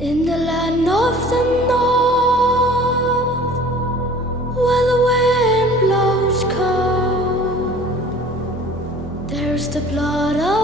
In the land of the north, where the wind blows cold, there's the blood of